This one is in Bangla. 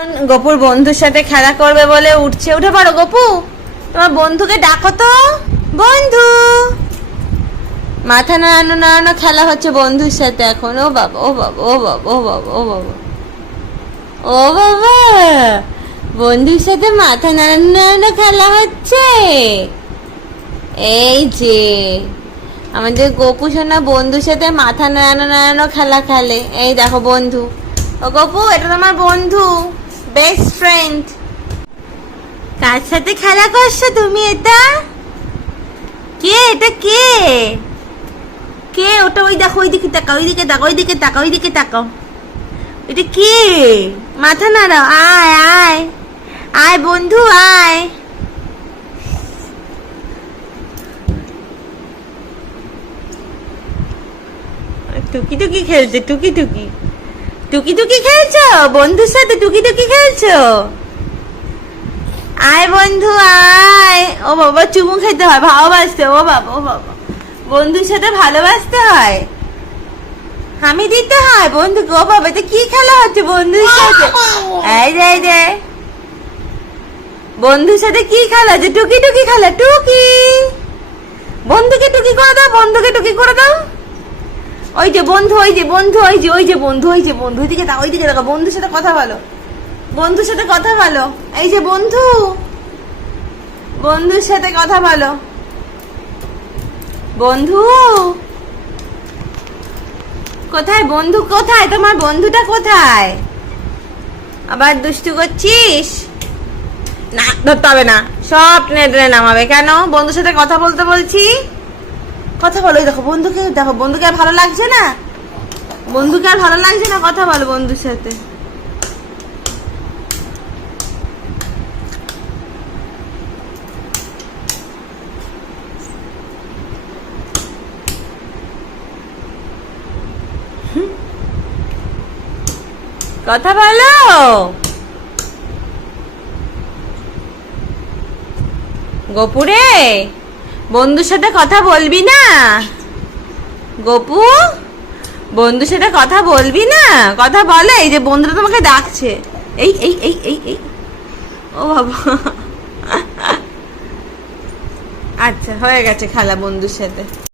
গপুর বন্ধুর সাথে খেলা করবে বলে উঠছে। উঠে পড়ো গপু, তোমার বন্ধুকে ডাকো তো। বন্ধু, মাথা নাড়ানো নাড়ানো খেলা হচ্ছে বন্ধুর সাথে এখন। ও বাবা, ও বাবা, ও বাবা, ও বাবা, ও বাবা, ও বাবা, বন্ধুর সাথে মাথা নাড়ানো নাড়ানো খেলা হচ্ছে। এই যে আমাদের গপু সোনা বন্ধুর সাথে মাথা নাড়ানো নাড়ানো খেলা খেলে। এই দেখো বন্ধু। ও গপু, এটা তোমার বন্ধু, বেস্ট ফ্রেন্ড। কার সাথে খেলা করছো তুমি? এটা কে? এটা কে? কে ওটা? ওই দেখো, ওইদিকে তাকাও, ওইদিকে তাকাও, ওইদিকে তাকাও, ওইদিকে তাকাও। এটা কে? মাথা নাড়াও। আয় আয় আয় বন্ধু, আয়। টুকি টুকি খেলছে, টুকি টুকি, টুকি টুকি খেলছো বন্ধুর সাথে? টুকি টুকি খেলছো? আয় বন্ধু আয়। ও বাবা, চুমু খেতে হয়, ভালোবাসতে। ও বাবা, ও বাবা, বন্ধুর সাথে ভালোবাসতে হয়, হামি দিতে হয় বন্ধুকে। ও বাবা, এটা কি খেলা হচ্ছে বন্ধুর সাথে? এই রে, এই রে, বন্ধুর সাথে কি খেলা হচ্ছে? টুকি টুকি খেলা। টুকি, বন্ধুকে টুকি করে দাও, বন্ধুকে টুকি করে দাও। ওই যে বন্ধু, ওই যে বন্ধু, ওই যে, ওই যে বন্ধু, ওই যে বন্ধু, ওইদিকে তাকাও, ওইদিকে তাকাও, বন্ধুর সাথে কথা বলো, বন্ধুর সাথে কথা বলো। এই যে বন্ধু, বন্ধুর সাথে কথা বলো। বন্ধু কোথায়? বন্ধু কোথায়? তোমার বন্ধুটা কোথায়? আবার দুষ্টু করছিস? না, ধরতে হবে না, সব নেড়ে নামাবে। কেন? বন্ধুর সাথে কথা বলতে বলছি, কথা বলো। দেখো বন্ধুকে, দেখো বন্ধুকে আর ভালো লাগছে না, বন্ধুকে আর ভালো লাগছে না, কথা বলো বন্ধুর সাথে। কথা বলো। গপুরে, বন্ধুর সাথে কথা বলবি না? গপু, বন্ধুর সাথে কথা বলবি না? কথা বলে। এই যে বন্ধুরা তোমাকে ডাকছে। এই এই এই এই এই, ও বাবা। আচ্ছা, হয়ে গেছে খেলা বন্ধুর সাথে।